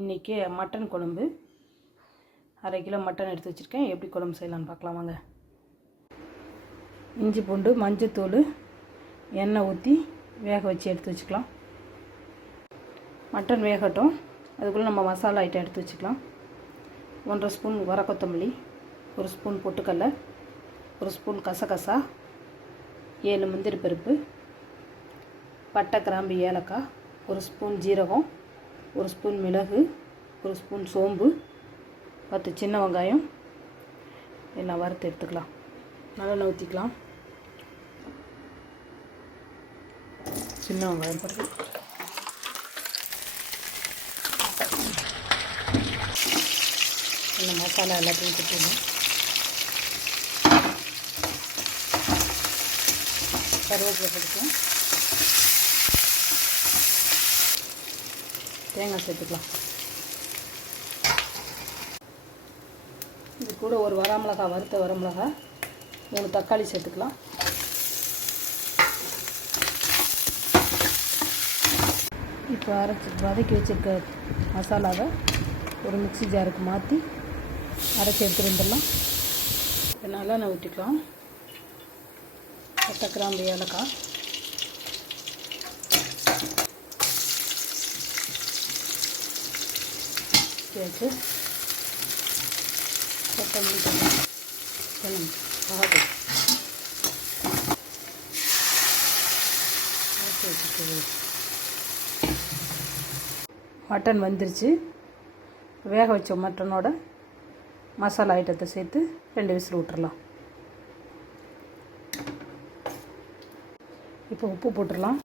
இன்றைக்கி மட்டன் குழம்பு. 1/2 kilo mutton எடுத்து வச்சுருக்கேன். எப்படி குழம்பு செய்யலான்னு பார்க்கலாம் வாங்க. இஞ்சி பூண்டு, மஞ்சத்தூள், எண்ணெய் ஊற்றி வேக வச்சு எடுத்து வச்சுக்கலாம். மட்டன் வேகட்டும், அதுக்குள்ளே நம்ம மசாலா ஐட்டம் எடுத்து வச்சுக்கலாம். 1/2 ஸ்பூன் வர கொத்தமல்லி, 1 ஸ்பூன் பொட்டுக்கடலை, 1 ஸ்பூன் கசகசா, 7 முந்திரி பருப்பு, பட்டை, கிராம்பு, ஏலக்காய், 1 ஸ்பூன் ஜீரகம், 1 ஸ்பூன் மிளகு, 1 ஸ்பூன் சோம்பு, 10 சின்ன வெங்காயம் எல்லாம் வறுத்து எடுத்துக்கலாம். நல்லெண்ணெய் ஊற்றிக்கலாம். சின்ன வெங்காயம் போட்டு இந்த மசாலா எல்லாத்தையும் கொட்டிடணும். கருவேப்பிலை போட்டுக்கலாம். தேங்காய் சேர்த்துக்கலாம். இது கூட ஒரு வரமிளகாய், வறுத்த வரமிளகாய், 3 தக்காளி சேர்த்துக்கலாம். இப்போ வதக்கி வச்சுருக்க மசாலாவை ஒரு மிக்ஸி ஜாருக்கு மாற்றி அரைச்சி எடுத்துகிட்டு வந்துடலாம். இப்போ நல்லெண்ணெய் ஊற்றிக்கலாம். பட்டை, கிராம்பு, ஏலக்காய், வச்சு கொத்தமல்லி, மட்டன் வந்துருச்சு. வேக வச்ச மட்டனோட மசாலா ஐட்டத்தை சேர்த்து 2 விசில் விட்டுறலாம். இப்போ உப்பு போட்டுடலாம்.